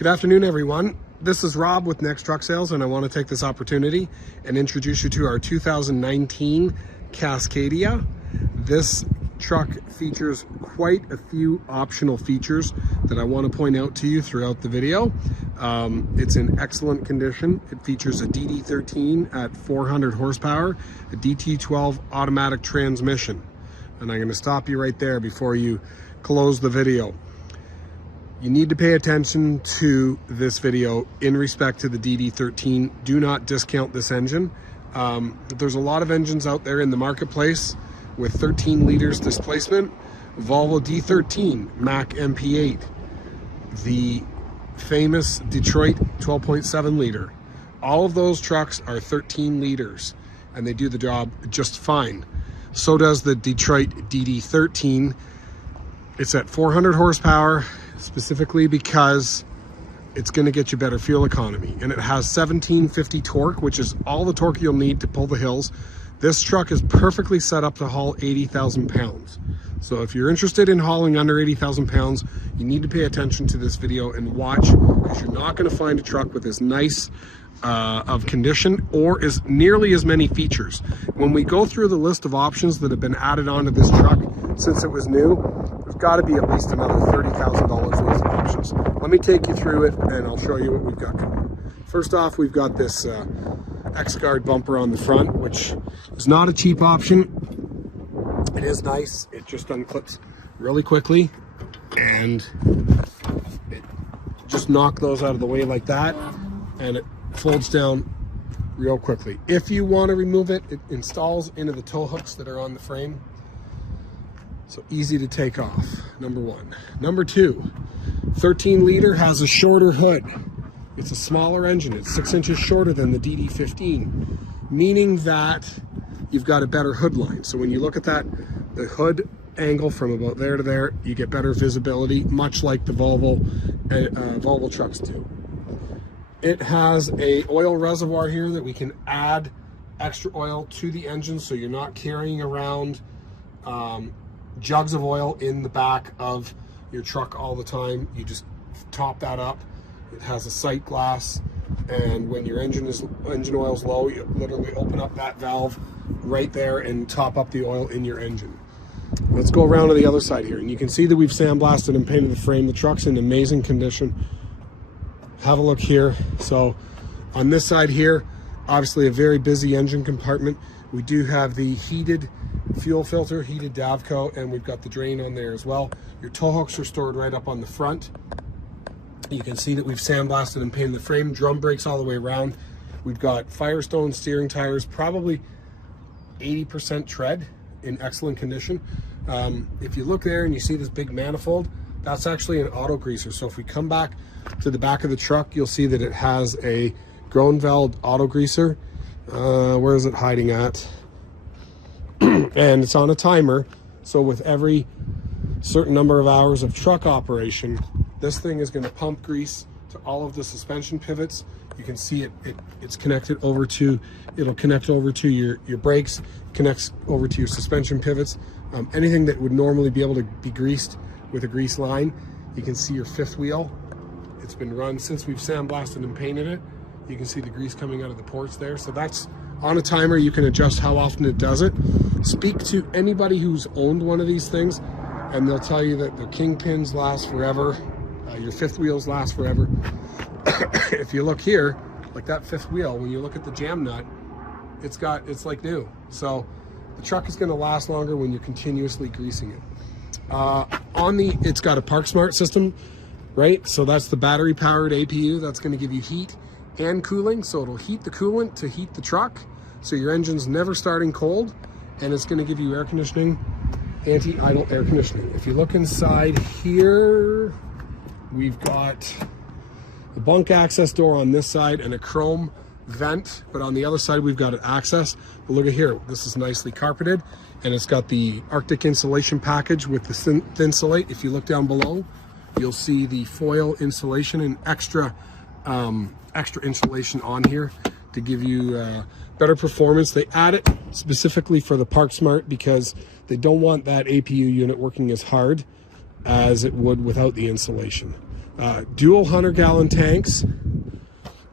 Good afternoon, everyone. This is Rob with Next Truck Sales, and I want to take this opportunity and introduce you to our 2019 Cascadia. This truck features quite a few optional features that I want to point out to you throughout the video. It's in excellent condition. It features a DD13 at 400 horsepower, a DT12 automatic transmission. And I'm going to stop you right there before you close the video. You need to pay attention to this video in respect to the DD13. Do not discount this engine. There's a lot of engines out there in the marketplace with 13 liters displacement. Volvo D13, Mack MP8, the famous Detroit 12.7 liter. All of those trucks are 13 liters and they do the job just fine. So does the Detroit DD13. It's at 400 horsepower, specifically because it's going to get you better fuel economy, and it has 1750 torque, which is all the torque you'll need to pull the hills. This truck is perfectly set up to haul 80,000 pounds. So if you're interested in hauling under 80,000 pounds, you need to pay attention to this video and watch, because you're not going to find a truck with as nice of condition or as nearly as many features. When we go through the list of options that have been added onto this truck since it was new, there's got to be at least another $30,000 worth of options. Let me take you through it and I'll show you what we've got coming. First off, we've got this X-Guard bumper on the front, which is not a cheap option. It is nice. It just unclips really quickly and it just knocks those out of the way like that, and it folds down real quickly. If you want to remove it, it installs into the tow hooks that are on the frame. So easy to take off, number one. Number two, 13 liter has a shorter hood. It's a smaller engine. It's 6 inches shorter than the DD15, meaning that you've got a better hood line. So when you look at that, the hood angle from about there to there, you get better visibility, much like the Volvo trucks do. It has a oil reservoir here that we can add extra oil to the engine, so you're not carrying around jugs of oil in the back of your truck all the time. You just top that up. It has a sight glass, and when your engine oil is low, you literally open up that valve right there and top up the oil in your engine. Let's go around to the other side here, and you can see that we've sandblasted and painted the frame. The truck's in amazing condition. Have a look here. So on this side here, obviously a very busy engine compartment. We do have the heated fuel filter, heated Davco, and we've got the drain on there as well. Your tow hooks are stored right up on the front. You can see that we've sandblasted and painted the frame, drum brakes all the way around. We've got Firestone steering tires, probably 80% tread, in excellent condition. If you look there and you see this big manifold, that's actually an auto greaser. So if we come back to the back of the truck, you'll see that it has a Groenveld auto greaser. Where is it hiding at? And it's on a timer. So with every certain number of hours of truck operation, this thing is going to pump grease to all of the suspension pivots. You can see it's connected over to, it'll connect over to your brakes, connects over to your suspension pivots. Anything that would normally be able to be greased with a grease line. You can see your fifth wheel. It's been run since we've sandblasted and painted it. You can see the grease coming out of the ports there. So that's on a timer. You can adjust how often it does it. Speak to anybody who's owned one of these things and they'll tell you that the kingpins last forever. Your fifth wheels last forever. If you look here, like that fifth wheel, when you look at the jam nut, it's like new. So the truck is going to last longer when you're continuously greasing it. It's got a PARKSMART system, right? So that's the battery powered APU that's going to give you heat and cooling. So it'll heat the coolant to heat the truck, so your engine's never starting cold, and it's going to give you air conditioning, anti-idle air conditioning. If you look inside here, we've got the bunk access door on this side and a chrome vent, but on the other side we've got an access. But look at here, this is nicely carpeted, and it's got the Arctic insulation package with the Thinsulate. If you look down below, you'll see the foil insulation and extra insulation on here to give you better performance. They add it specifically for the PARKSMART because they don't want that APU unit working as hard as it would without the insulation. Dual 100-gallon tanks.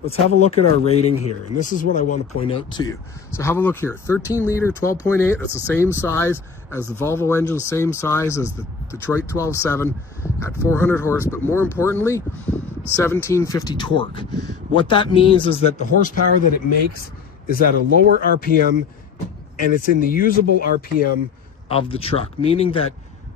Let's have a look at our rating here. And this is what I want to point out to you. So have a look here. 13 liter, 12.8. That's the same size as the Volvo engine, same size as the Detroit 12.7 at 400 horse. But more importantly, 1750 torque. What that means is that the horsepower that it makes is at a lower RPM, and it's in the usable RPM of the truck. Meaning that,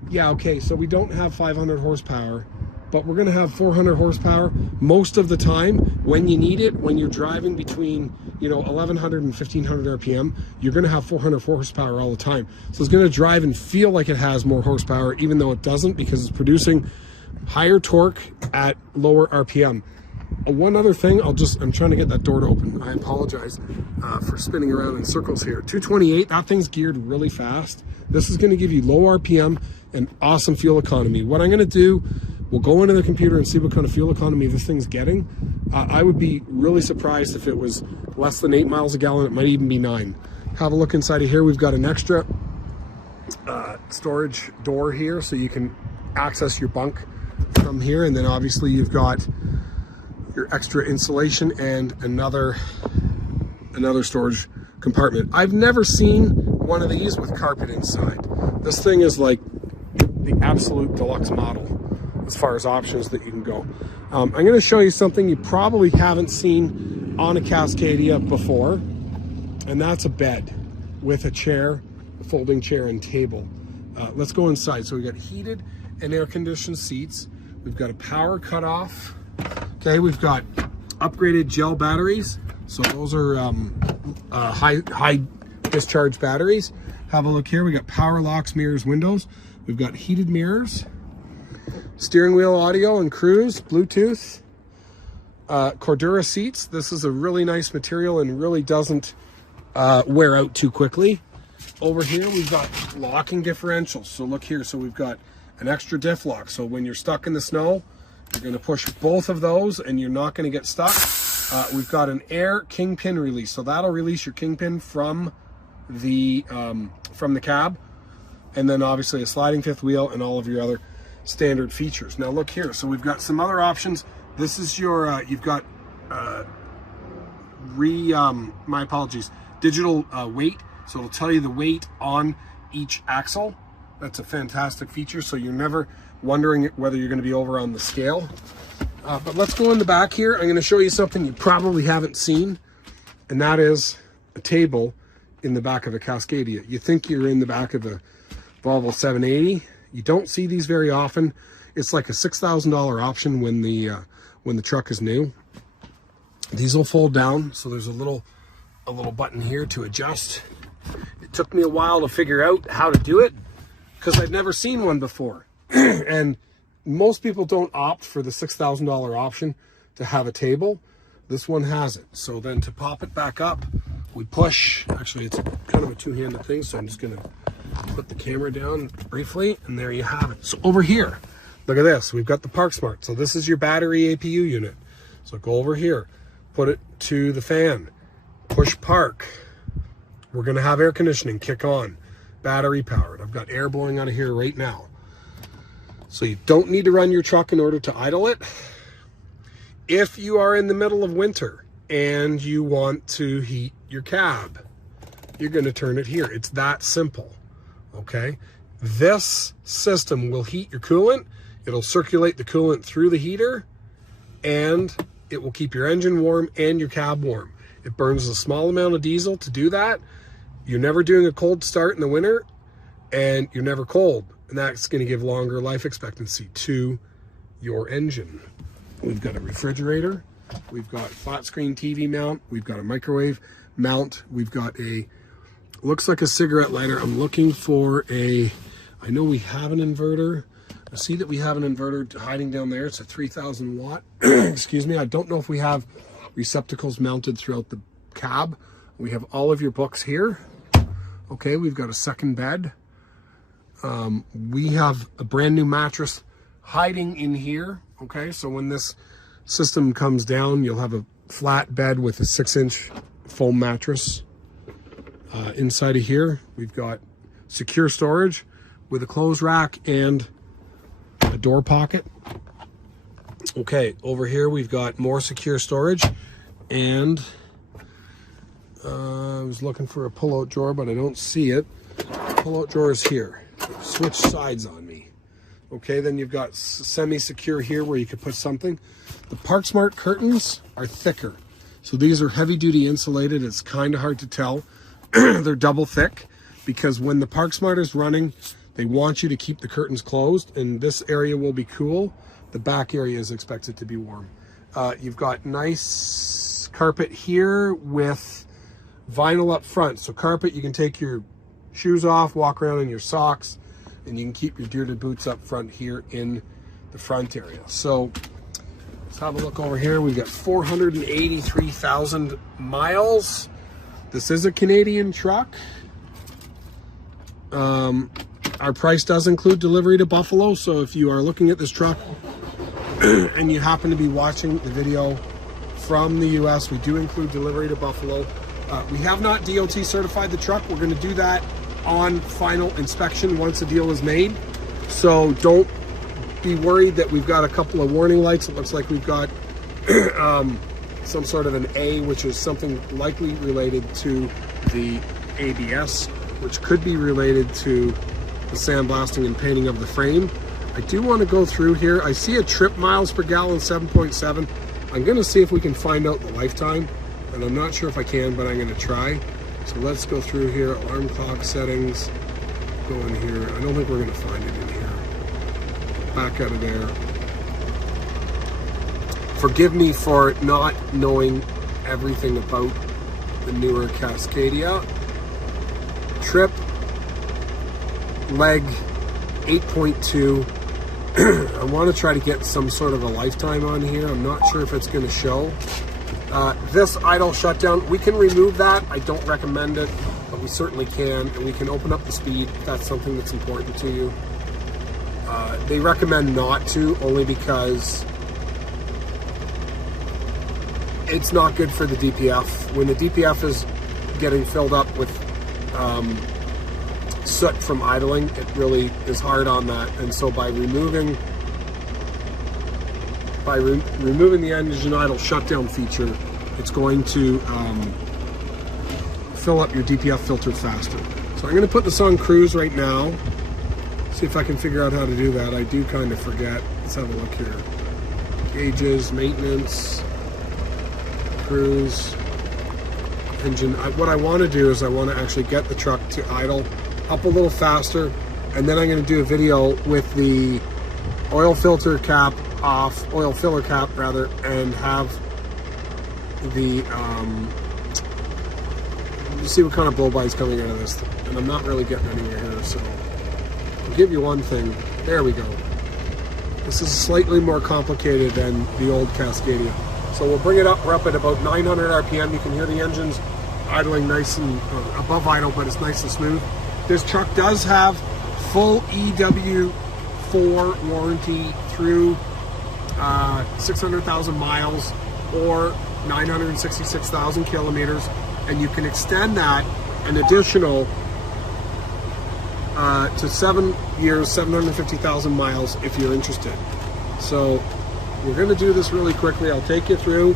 yeah, okay, so we don't have 500 horsepower, but we're gonna have 400 horsepower most of the time when you need it. When you're driving between, you know, 1100 and 1500 RPM, you're gonna have 400 horsepower all the time. So it's gonna drive and feel like it has more horsepower, even though it doesn't, because it's producing higher torque at lower RPM. One other thing, I'm trying to get that door to open. I apologize for spinning around in circles here. 228, that thing's geared really fast. This is gonna give you low RPM and awesome fuel economy. What I'm gonna do, we'll go into the computer and see what kind of fuel economy this thing's getting. I would be really surprised if it was less than 8 miles a gallon. It might even be 9. Have a look inside of here. We've got an extra storage door here, so you can access your bunk from here. And then obviously you've got your extra insulation and another storage compartment. I've never seen one of these with carpet inside. This thing is like the absolute deluxe model as far as options that you can go. I'm going to show you something you probably haven't seen on a Cascadia before, and that's a bed with a chair, a folding chair and table. Let's go inside. So we've got heated and air conditioned seats. We've got a power cutoff. Okay, we've got upgraded gel batteries. So those are high discharge batteries. Have a look here. We got power locks, mirrors, windows. We've got heated mirrors, steering wheel audio and cruise, Bluetooth, Cordura seats. This is a really nice material and really doesn't wear out too quickly. Over here, we've got locking differentials. So look here. So we've got an extra diff lock. So when you're stuck in the snow, you're going to push both of those and you're not going to get stuck. We've got an air kingpin release. So that'll release your kingpin from the cab. And then obviously a sliding fifth wheel and all of your other standard features. Now look here. So we've got some other options. This is your, you've got, my apologies, digital weight. So it'll tell you the weight on each axle. That's a fantastic feature. So you're never wondering whether you're going to be over on the scale. But let's go in the back here. I'm going to show you something you probably haven't seen, and that is a table in the back of a Cascadia. You think you're in the back of a Volvo 780. You don't see these very often. It's like a $6,000 option when the truck is new. These will fold down, so there's a little button here to adjust. It took me a while to figure out how to do it because I've never seen one before. And most people don't opt for the $6,000 option to have a table. This one has it. So then to pop it back up, we push. Actually, it's kind of a two-handed thing, so I'm just going to put the camera down briefly, and there you have it. So over here, look at this. We've got the ParkSmart. So this is your battery APU unit. So go over here, put it to the fan, push park. We're going to have air conditioning kick on, battery powered. I've got air blowing out of here right now. So you don't need to run your truck in order to idle it. If you are in the middle of winter and you want to heat your cab, you're going to turn it here. It's that simple. Okay. This system will heat your coolant. It'll circulate the coolant through the heater, and it will keep your engine warm and your cab warm. It burns a small amount of diesel to do that. You're never doing a cold start in the winter, and you're never cold. And that's going to give longer life expectancy to your engine. We've got a refrigerator. We've got flat screen TV mount. We've got a microwave mount. We've got looks like a cigarette lighter. I'm looking for I know we have an inverter. I see that we have an inverter hiding down there. It's a 3,000 watt. Excuse me. I don't know if we have receptacles mounted throughout the cab. We have all of your books here. Okay, we've got a second bed. We have a brand new mattress hiding in here. Okay, so when this system comes down, you'll have a flat bed with a 6-inch foam mattress. Inside of here, we've got secure storage with a clothes rack and a door pocket. Okay, over here we've got more secure storage, and I was looking for a pull-out drawer, but I don't see it. Pull-out drawer is here. Switch sides on me. Okay, then you've got semi-secure here where you could put something. The ParkSmart curtains are thicker. So these are heavy-duty insulated. It's kind of hard to tell. They're double thick because when the ParkSmart is running, they want you to keep the curtains closed, and this area will be cool. The back area is expected to be warm. You've got nice carpet here with vinyl up front. So carpet, you can take your shoes off, walk around in your socks, and you can keep your bearded boots up front here in the front area. So let's have a look over here. We've got 483,000 miles. This is a Canadian truck. Our price does include delivery to Buffalo. So if you are looking at this truck and you happen to be watching the video from the US, we do include delivery to Buffalo. We have not DOT certified the truck. We're going to do that on final inspection once the deal is made. So don't be worried that we've got a couple of warning lights. It looks like we've got some sort of an A, which is something likely related to the ABS, which could be related to the sandblasting and painting of the frame. I do want to go through here. I see a trip miles per gallon 7.7. I'm going to see if we can find out the lifetime, and I'm not sure if I can, but I'm going to try. So let's go through here. Alarm clock settings. Go in here. I don't think we're going to find it in here. Back out of there. Forgive me for not knowing everything about the newer Cascadia. Trip, leg, 8.2. I want to try to get some sort of a lifetime on here. I'm not sure if it's going to show. This idle shutdown, we can remove that. I don't recommend it, but we certainly can. And we can open up the speed if that's something that's important to you. They recommend not to, only because it's not good for the DPF. When the DPF is getting filled up with soot from idling, it really is hard on that. And so by removing the engine idle shutdown feature, it's going to fill up your DPF filter faster. So I'm going to put this on cruise right now. See if I can figure out how to do that. I do kind of forget. Let's have a look here. Gauges, maintenance, cruise, engine. What I want to do is I want to actually get the truck to idle up a little faster, and then I'm going to do a video with the oil filter cap off, oil filler cap rather, and have the you see what kind of blow-by is coming out of this thing. And I'm not really getting anywhere here, so I'll give you one thing. There we go. This is slightly more complicated than the old Cascadia. So we'll bring it up. We're up at about 900 RPM. You can hear the engines idling nice and above idle, but it's nice and smooth. This truck does have full EW4 warranty through 600,000 miles or 966,000 kilometers, and you can extend that an additional to 7 years, 750,000 miles if you're interested. So we're going to do this really quickly. I'll take you through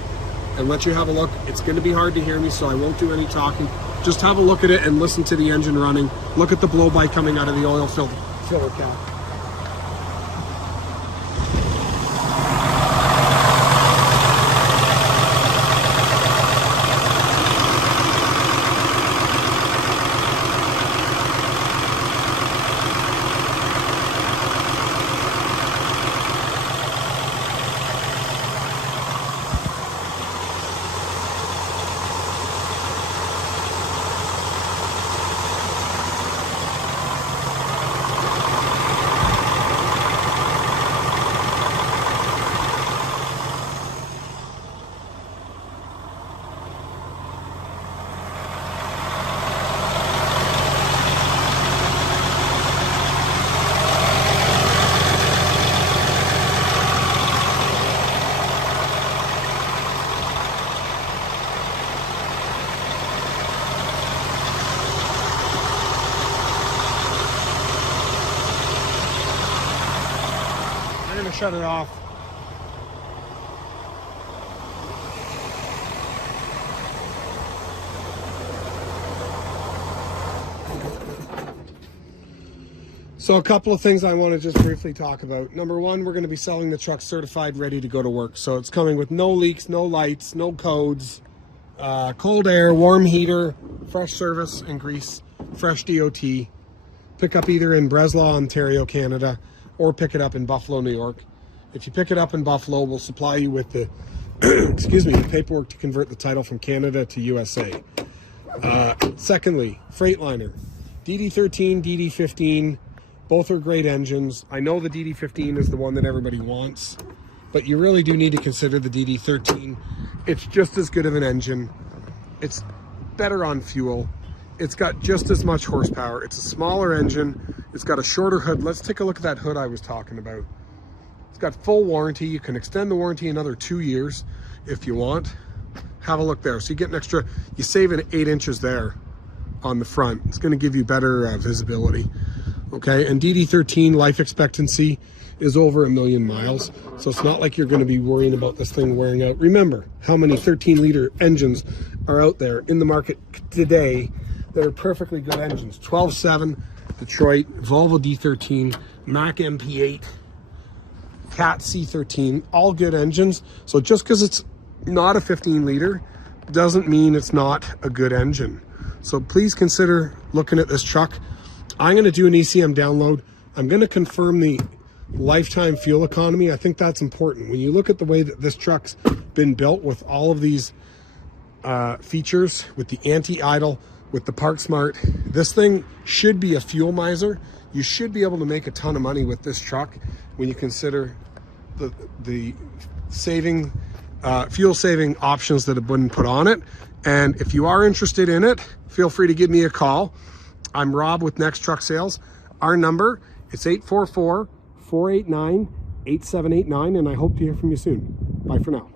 and let you have a look. It's going to be hard to hear me, so I won't do any talking. Just have a look at it and listen to the engine running. Look at the blow-by coming out of the oil filler cap. Shut it off. So a couple of things I want to just briefly talk about. Number one, we're going to be selling the truck certified, ready to go to work. So it's coming with no leaks, no lights, no codes, cold air, warm heater, fresh service and grease, fresh DOT. Pick up either in Breslau, Ontario, Canada, or pick it up in Buffalo, New York. If you pick it up in Buffalo, we'll supply you with the excuse me, the paperwork to convert the title from Canada to USA. Secondly, Freightliner, DD13, DD15, both are great engines. I know the DD15 is the one that everybody wants, but you really do need to consider the DD13. It's just as good of an engine. It's better on fuel. It's got just as much horsepower. It's a smaller engine. It's got a shorter hood. Let's take a look at that hood I was talking about. It's got full warranty. You can extend the warranty another 2 years if you want. Have a look there. So you get an extra, you save an 8 inches there on the front. It's going to give you better visibility. Okay, and DD13 life expectancy is over 1 million miles. So it's not like you're going to be worrying about this thing wearing out. Remember how many 13-liter engines are out there in the market today that are perfectly good engines. 12.7, Detroit, Volvo D13, Mack MP8, Cat C13, all good engines. So just because it's not a 15-liter doesn't mean it's not a good engine. So please consider looking at this truck. I'm going to do an ECM download. I'm going to confirm the lifetime fuel economy. I think that's important. When you look at the way that this truck's been built with all of these features, with the anti-idle, with the ParkSmart, this thing should be a fuel miser. You should be able to make a ton of money with this truck when you consider the saving, fuel saving options that have been put on it. And if you are interested in it, feel free to give me a call. I'm Rob with Next Truck Sales. Our number is 844-489-8789, and I hope to hear from you soon. Bye for now.